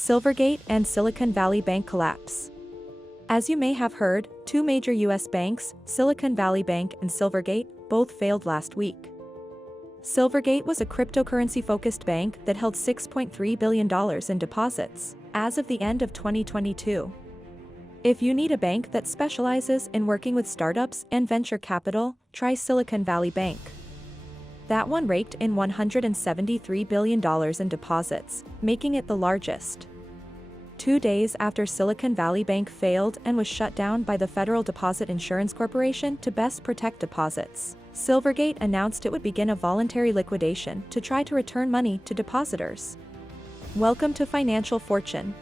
Silvergate and Silicon Valley Bank collapse. As you may have heard, two major U.S. banks, Silicon Valley Bank and Silvergate, both failed last week. Silvergate was a cryptocurrency-focused bank that held $6.3 billion in deposits as of the end of 2022. If you need a bank that specializes in working with startups and venture capital, try Silicon Valley Bank. That one raked in $173 billion in deposits, making it the largest. 2 days after Silicon Valley Bank failed and was shut down by the Federal Deposit Insurance Corporation to best protect deposits, Silvergate announced it would begin a voluntary liquidation to try to return money to depositors. Welcome to Financial Fortune.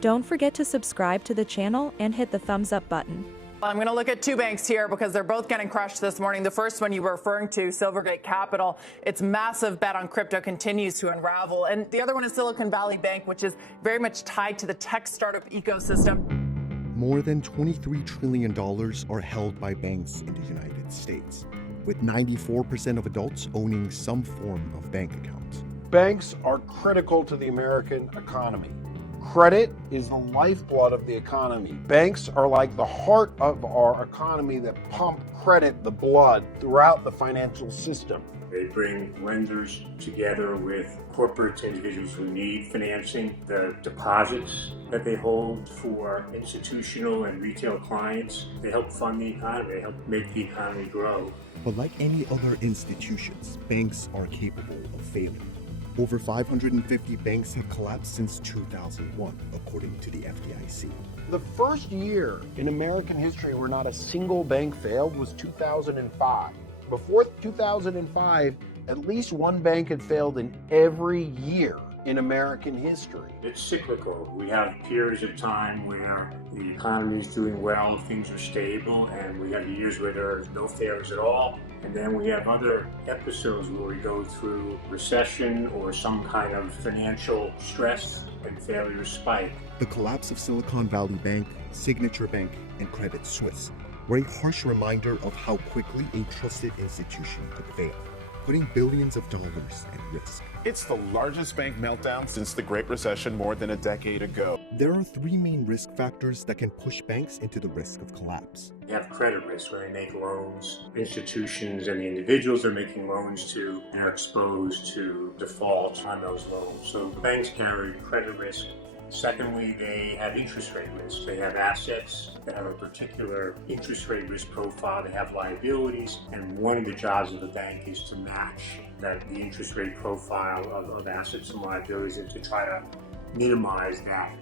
Don't forget to subscribe to the channel and hit the thumbs up button. I'm going to look at two banks here because they're both getting crushed this morning. The first one you were referring to, Silvergate Capital, its massive bet on crypto continues to unravel. And the other one is Silicon Valley Bank, which is very much tied to the tech startup ecosystem. More than $23 trillion are held by banks in the United States, with 94% of adults owning some form of bank account. Banks are critical to the American economy. Credit is the lifeblood of the economy. Banks are like the heart of our economy that pump credit, the blood, throughout the financial system. They bring lenders together with corporates, individuals who need financing. The deposits that they hold for institutional and retail clients, they help fund the economy, they help make the economy grow. But like any other institutions, banks are capable of failing. Over 550 banks have collapsed since 2001, according to the FDIC. The first year in American history where not a single bank failed was 2005. Before 2005, at least one bank had failed in every year in American history. It's cyclical. We have periods of time where the economy is doing well, things are stable, and we have years where there are no failures at all. And then we have other episodes where we go through recession or some kind of financial stress and failures spike. The collapse of Silicon Valley Bank, Signature Bank, and Credit Suisse were a harsh reminder of how quickly a trusted institution could fail, putting billions of dollars at risk. It's the largest bank meltdown since the Great Recession more than a decade ago. There are three main risk factors that can push banks into the risk of collapse. You have credit risk where they make loans. Institutions and the individuals they're making loans to are exposed to default on those loans. So banks carry credit risk. Secondly, they have interest rate risk. They have assets that have a particular interest rate risk profile. They have liabilities, and one of the jobs of the bank is to match the interest rate profile of assets and liabilities and to try to minimize that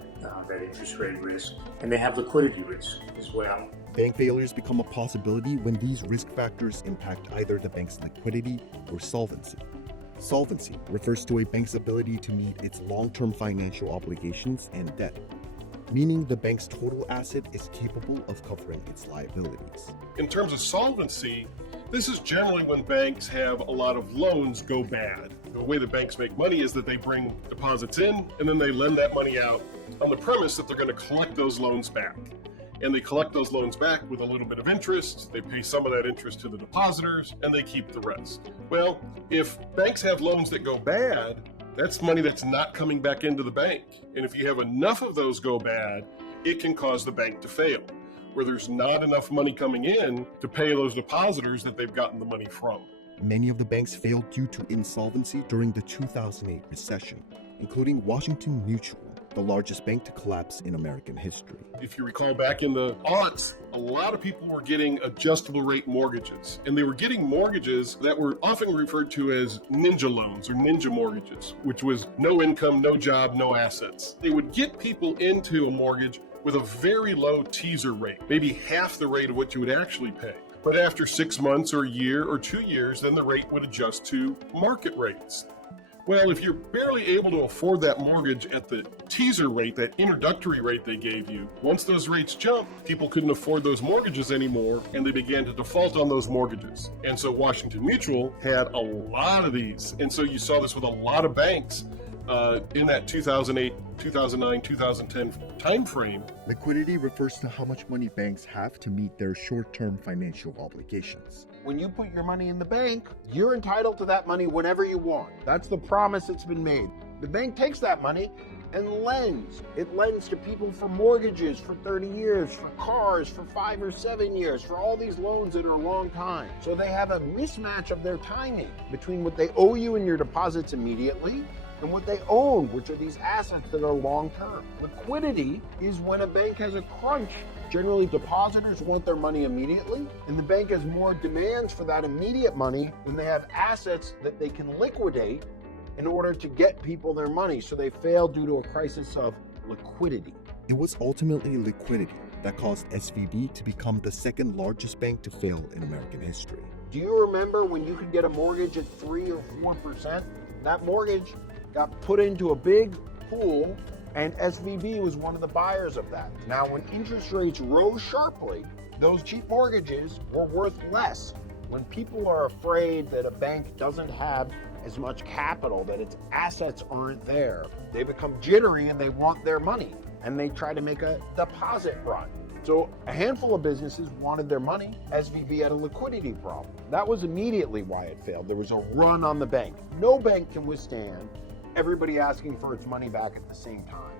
interest rate risk. And they have liquidity risk as well. Bank failures become a possibility when these risk factors impact either the bank's liquidity or solvency. Solvency refers to a bank's ability to meet its long-term financial obligations and debt, meaning the bank's total asset is capable of covering its liabilities. In terms of solvency, this is generally when banks have a lot of loans go bad. The way the banks make money is that they bring deposits in and then they lend that money out on the premise that they're going to collect those loans back. And they collect those loans back with a little bit of interest. They pay some of that interest to the depositors, and they keep the rest. Well, if banks have loans that go bad, that's money that's not coming back into the bank. And if you have enough of those go bad, it can cause the bank to fail, where there's not enough money coming in to pay those depositors that they've gotten the money from. Many of the banks failed due to insolvency during the 2008 recession, including Washington Mutual, the largest bank to collapse in American history. If you recall back in the aughts, a lot of people were getting adjustable rate mortgages, and they were getting mortgages that were often referred to as ninja loans or ninja mortgages, which was no income, no job, no assets. They would get people into a mortgage with a very low teaser rate, maybe half the rate of what you would actually pay. But after 6 months or a year or 2 years, then the rate would adjust to market rates. Well, if you're barely able to afford that mortgage at the teaser rate, that introductory rate they gave you, once those rates jumped, people couldn't afford those mortgages anymore, and they began to default on those mortgages. And so Washington Mutual had a lot of these. And so you saw this with a lot of banks in that 2008, 2009, 2010 timeframe. Liquidity refers to how much money banks have to meet their short-term financial obligations. When you put your money in the bank, you're entitled to that money whenever you want. That's the promise that's been made. The bank takes that money and lends. It lends to people for mortgages for 30 years, for cars for 5 or 7 years, for all these loans that are a long time. So they have a mismatch of their timing between what they owe you in your deposits immediately and what they own, which are these assets that are long term. Liquidity is when a bank has a crunch. Generally, depositors want their money immediately, and the bank has more demands for that immediate money when they have assets that they can liquidate in order to get people their money. So they fail due to a crisis of liquidity. It was ultimately liquidity that caused SVB to become the second largest bank to fail in American history. Do you remember when you could get a mortgage at 3 or 4%? That mortgage got put into a big pool, and SVB was one of the buyers of that. Now, when interest rates rose sharply, those cheap mortgages were worth less. When people are afraid that a bank doesn't have as much capital, that its assets aren't there, they become jittery and they want their money, and they try to make a deposit run. So a handful of businesses wanted their money. SVB had a liquidity problem. That was immediately why it failed. There was a run on the bank. No bank can withstand everybody asking for its money back at the same time,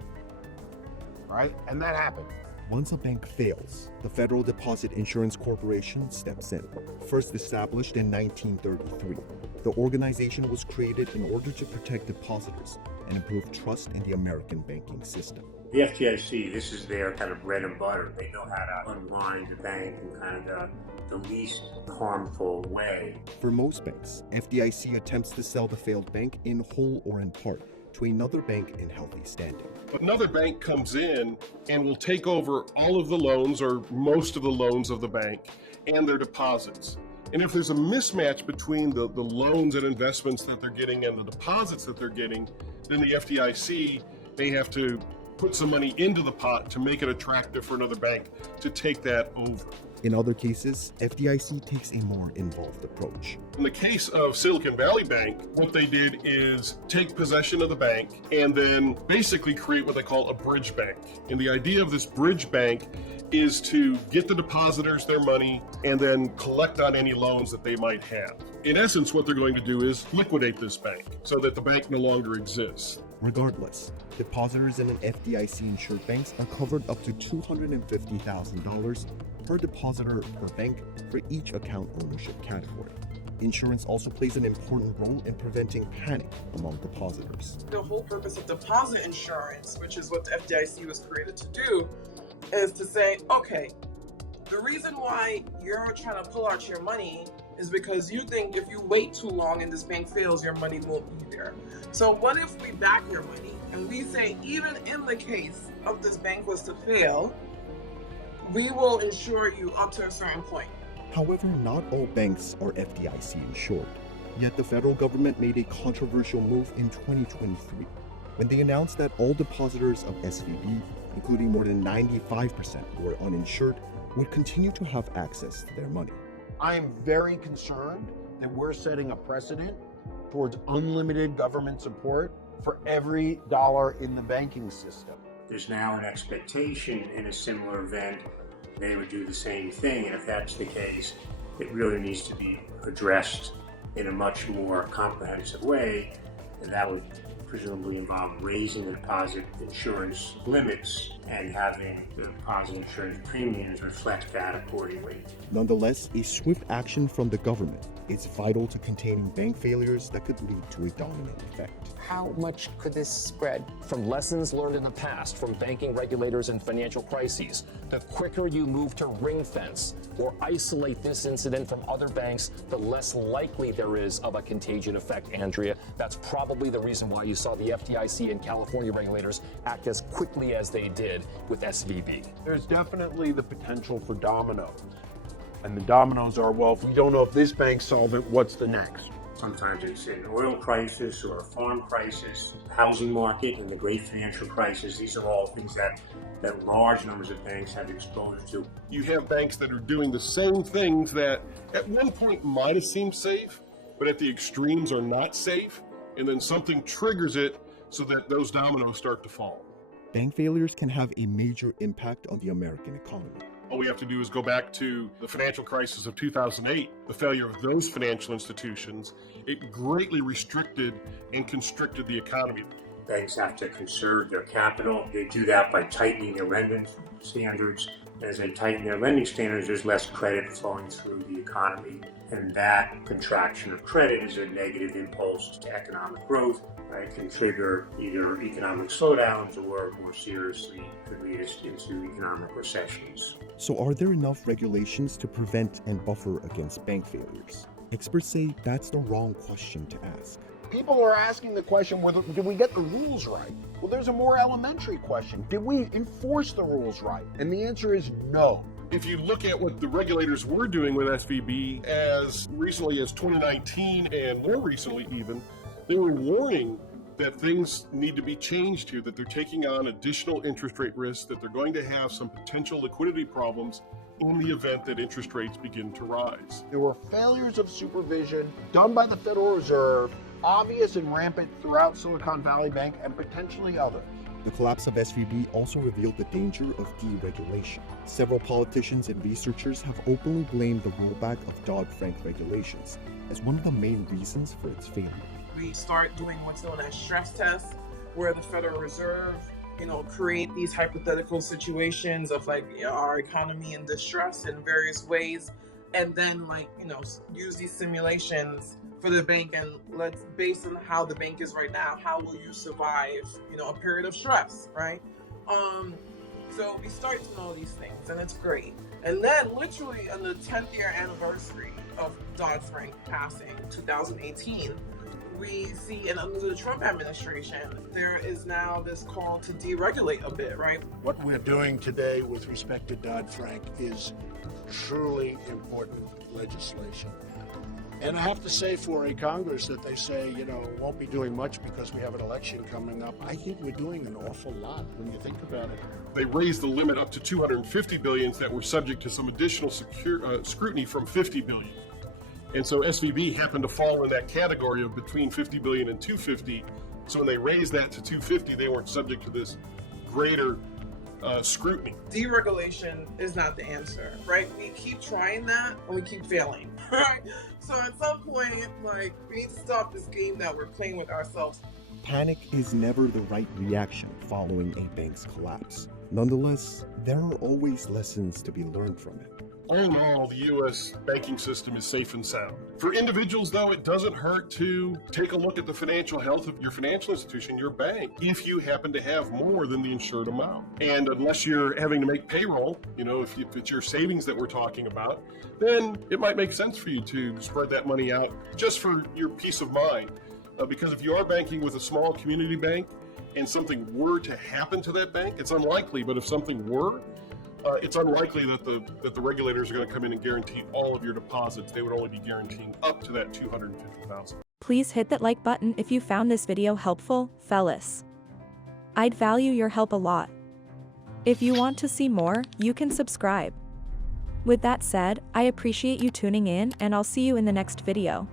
right? And that happened. Once a bank fails, the Federal Deposit Insurance Corporation steps in. First established in 1933, the organization was created in order to protect depositors and improve trust in the American banking system. The FDIC, this is their kind of bread and butter. They know how to unwind the bank in kind of the least harmful way. For most banks, FDIC attempts to sell the failed bank in whole or in part to another bank in healthy standing. Another bank comes in and will take over all of the loans or most of the loans of the bank and their deposits. And if there's a mismatch between the loans and investments that they're getting and the deposits that they're getting, then the FDIC may have to put some money into the pot to make it attractive for another bank to take that over. In other cases, FDIC takes a more involved approach. In the case of Silicon Valley Bank, what they did is take possession of the bank and then basically create what they call a bridge bank. And the idea of this bridge bank is to get the depositors their money and then collect on any loans that they might have. In essence, what they're going to do is liquidate this bank so that the bank no longer exists. Regardless, depositors in an FDIC-insured banks are covered up to $250,000 per depositor per bank for each account ownership category. Insurance also plays an important role in preventing panic among depositors. The whole purpose of deposit insurance, which is what the FDIC was created to do, is to say, okay, the reason why you're trying to pull out your money is because you think if you wait too long and this bank fails, your money won't be there. So what if we back your money and we say, even in the case of this bank was to fail, we will insure you up to a certain point. However, not all banks are FDIC insured. Yet the federal government made a controversial move in 2023 when they announced that all depositors of SVB, including more than 95% who are uninsured, would continue to have access to their money. I am very concerned that we're setting a precedent towards unlimited government support for every dollar in the banking system. There's now an expectation in a similar event they would do the same thing, and if that's the case, it really needs to be addressed in a much more comprehensive way, and that would presumably involve raising the deposit insurance limits and having the deposit insurance premiums reflect that accordingly. Nonetheless, a swift action from the government is vital to containing bank failures that could lead to a dominant effect. How much could this spread? From lessons learned in the past from banking regulators and financial crises, the quicker you move to ring fence or isolate this incident from other banks, the less likely there is of a contagion effect, Andrea. That's probably the reason why you saw the FDIC and California regulators act as quickly as they did with SVB. There's definitely the potential for dominoes. And the dominoes are, well, if we don't know if this bank's solvent, what's the next? Sometimes it's an oil crisis or a farm crisis, housing market, and the great financial crisis. These are all things that large numbers of banks have exposure to. You have banks that are doing the same things that at one point might have seemed safe, but at the extremes are not safe, and then something triggers it so that those dominoes start to fall. Bank failures can have a major impact on the American economy. All we have to do is go back to the financial crisis of 2008, the failure of those financial institutions. It greatly restricted and constricted the economy. Banks have to conserve their capital. They do that by tightening their lending standards. As they tighten their lending standards, there's less credit flowing through the economy. And that contraction of credit is a negative impulse to economic growth. It can trigger either economic slowdowns or more seriously could lead us into economic recessions. So are there enough regulations to prevent and buffer against bank failures? Experts say that's the wrong question to ask. People are asking the question, did we get the rules right? Well, there's a more elementary question. Did we enforce the rules right? And the answer is no. If you look at what the regulators were doing with SVB as recently as 2019 and more recently even, they were warning that things need to be changed here, that they're taking on additional interest rate risks, that they're going to have some potential liquidity problems in the event that interest rates begin to rise. There were failures of supervision done by the Federal Reserve, obvious and rampant throughout Silicon Valley Bank and potentially others. The collapse of SVB also revealed the danger of deregulation. Several politicians and researchers have openly blamed the rollback of Dodd-Frank regulations as one of the main reasons for its failure. We start doing what's known as stress tests, where the Federal Reserve, create these hypothetical situations of our economy in distress in various ways, and then use these simulations for the bank, and based on how the bank is right now, how will you survive, a period of stress, right? So we start to know these things, and it's great. And then literally on the 10th year anniversary of Dodd-Frank passing, 2018, we see, and under the Trump administration, there is now this call to deregulate a bit, right? What we're doing today with respect to Dodd-Frank is truly important legislation. And I have to say, for a Congress that they say, won't be doing much because we have an election coming up, I think we're doing an awful lot when you think about it. They raised the limit up to 250 billion that were subject to some additional scrutiny from 50 billion. And so SVB happened to fall in that category of between 50 billion and 250. So when they raised that to 250, they weren't subject to this greater scrutiny. Deregulation is not the answer, right? We keep trying that and we keep failing, right? So at some point, we need to stop this game that we're playing with ourselves. Panic is never the right reaction following a bank's collapse. Nonetheless, there are always lessons to be learned from it. All in all, the U.S. banking system is safe and sound. For individuals, though, it doesn't hurt to take a look at the financial health of your financial institution, your bank, if you happen to have more than the insured amount. And unless you're having to make payroll, if it's your savings that we're talking about, then it might make sense for you to spread that money out just for your peace of mind. Because if you are banking with a small community bank and something were to happen to that bank, it's unlikely, but if something were, it's unlikely that the regulators are going to come in and guarantee all of your deposits. They would only be guaranteeing up to that $250,000. Please hit that like button if you found this video helpful, fellas. I'd value your help a lot. If you want to see more, you can subscribe. With that said, I appreciate you tuning in, and I'll see you in the next video.